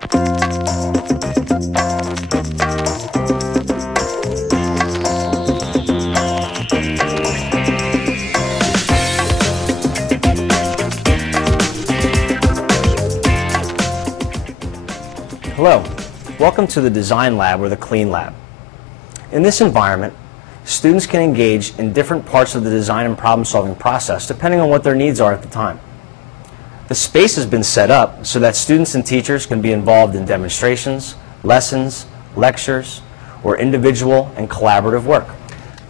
Hello, welcome to the Design Lab or the Clean Lab. In this environment, students can engage in different parts of the design and problem-solving process depending on what their needs are at the time. The space has been set up so that students and teachers can be involved in demonstrations, lessons, lectures, or individual and collaborative work.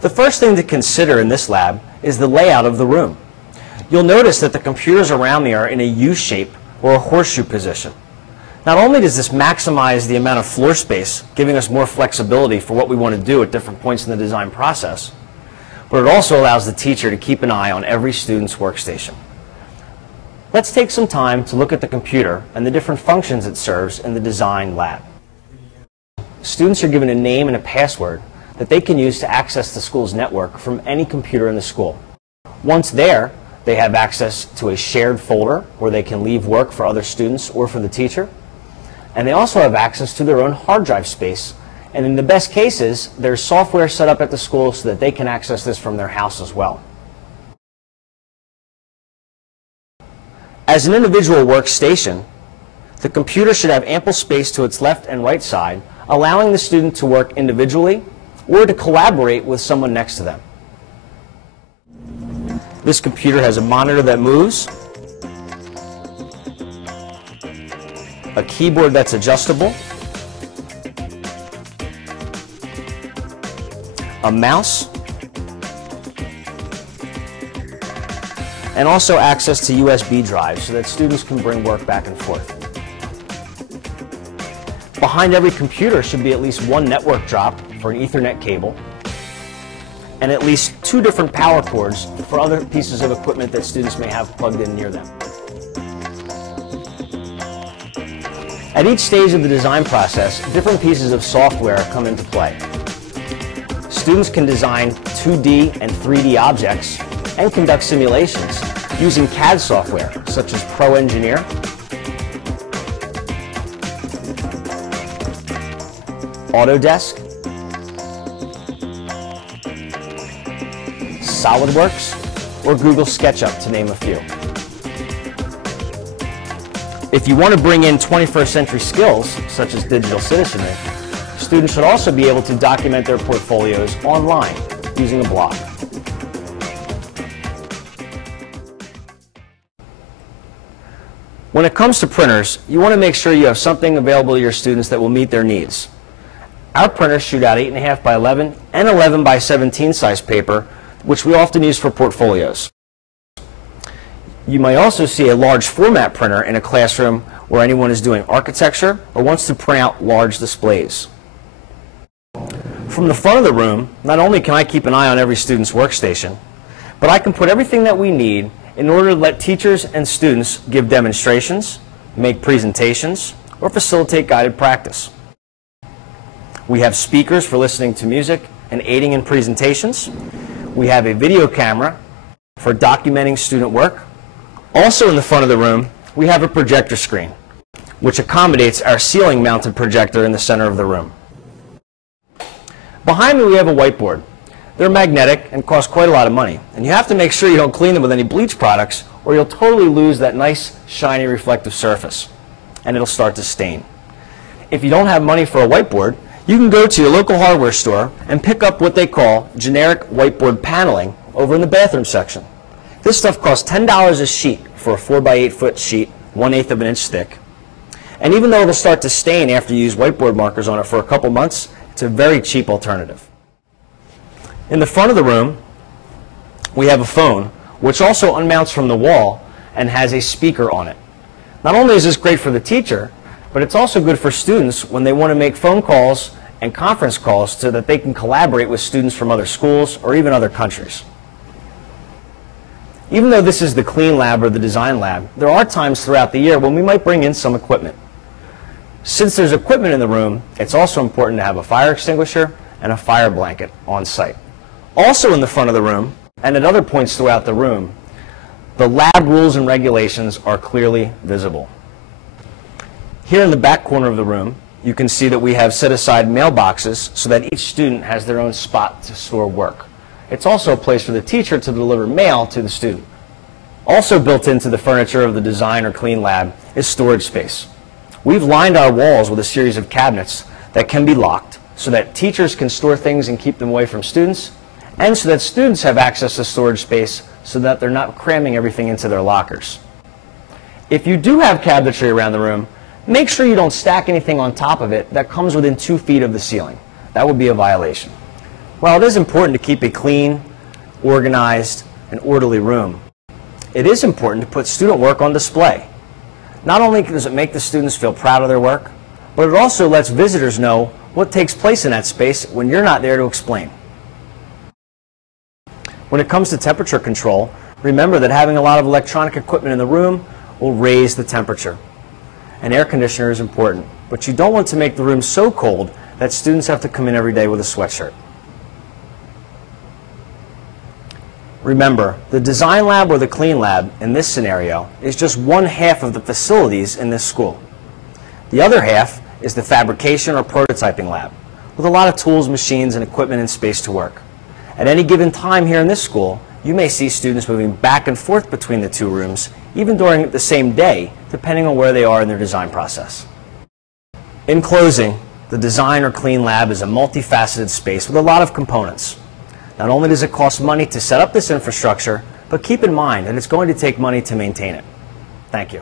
The first thing to consider in this lab is the layout of the room. You'll notice that the computers around me are in a U shape or a horseshoe position. Not only does this maximize the amount of floor space, giving us more flexibility for what we want to do at different points in the design process, but it also allows the teacher to keep an eye on every student's workstation. Let's take some time to look at the computer and the different functions it serves in the Design Lab. Students are given a name and a password that they can use to access the school's network from any computer in the school. Once there, they have access to a shared folder where they can leave work for other students or for the teacher. And they also have access to their own hard drive space. And in the best cases, there's software set up at the school so that they can access this from their house as well. As an individual workstation, the computer should have ample space to its left and right side, allowing the student to work individually or to collaborate with someone next to them. This computer has a monitor that moves, a keyboard that's adjustable, a mouse, and also access to USB drives so that students can bring work back and forth. Behind every computer should be at least one network drop for an Ethernet cable, and at least 2 different power cords for other pieces of equipment that students may have plugged in near them. At each stage of the design process, different pieces of software come into play. Students can design 2D and 3D objects and conduct simulations using CAD software such as Pro Engineer, Autodesk, SolidWorks, or Google SketchUp, to name a few. If you want to bring in 21st century skills, such as digital citizenry, students should also be able to document their portfolios online using a blog. When it comes to printers, you want to make sure you have something available to your students that will meet their needs. Our printers shoot out 8.5 by 11 and 11 by 17 size paper, which we often use for portfolios. You might also see a large format printer in a classroom where anyone is doing architecture or wants to print out large displays. From the front of the room, not only can I keep an eye on every student's workstation, but I can put everything that we need in order to let teachers and students give demonstrations, make presentations, or facilitate guided practice. We have speakers for listening to music and aiding in presentations. We have a video camera for documenting student work. Also in the front of the room, we have a projector screen, which accommodates our ceiling-mounted projector in the center of the room. Behind me, we have a whiteboard. They're magnetic and cost quite a lot of money, and you have to make sure you don't clean them with any bleach products, or you'll totally lose that nice, shiny, reflective surface, and it'll start to stain. If you don't have money for a whiteboard, you can go to your local hardware store and pick up what they call generic whiteboard paneling over in the bathroom section. This stuff costs $10 a sheet for a 4 by 8 foot sheet, 1/8 of an inch thick. And even though it'll start to stain after you use whiteboard markers on it for a couple months, it's a very cheap alternative. In the front of the room, we have a phone, which also unmounts from the wall and has a speaker on it. Not only is this great for the teacher, but it's also good for students when they want to make phone calls and conference calls so that they can collaborate with students from other schools or even other countries. Even though this is the Clean Lab or the Design Lab, there are times throughout the year when we might bring in some equipment. Since there's equipment in the room, it's also important to have a fire extinguisher and a fire blanket on site. Also in the front of the room, and at other points throughout the room, the lab rules and regulations are clearly visible. Here in the back corner of the room, you can see that we have set aside mailboxes so that each student has their own spot to store work. It's also a place for the teacher to deliver mail to the student. Also built into the furniture of the Design or Clean Lab is storage space. We've lined our walls with a series of cabinets that can be locked so that teachers can store things and keep them away from students, and so that students have access to storage space so that they're not cramming everything into their lockers. If you do have cabinetry around the room, make sure you don't stack anything on top of it that comes within 2 feet of the ceiling. That would be a violation. While it is important to keep a clean, organized, and orderly room, it is important to put student work on display. Not only does it make the students feel proud of their work, but it also lets visitors know what takes place in that space when you're not there to explain. When it comes to temperature control, remember that having a lot of electronic equipment in the room will raise the temperature. An air conditioner is important, but you don't want to make the room so cold that students have to come in every day with a sweatshirt. Remember, the Design Lab or the Clean Lab in this scenario is just one half of the facilities in this school. The other half is the fabrication or prototyping lab, with a lot of tools, machines, and equipment and space to work. At any given time here in this school, you may see students moving back and forth between the two rooms, even during the same day, depending on where they are in their design process. In closing, the Design or Clean Lab is a multifaceted space with a lot of components. Not only does it cost money to set up this infrastructure, but keep in mind that it's going to take money to maintain it. Thank you.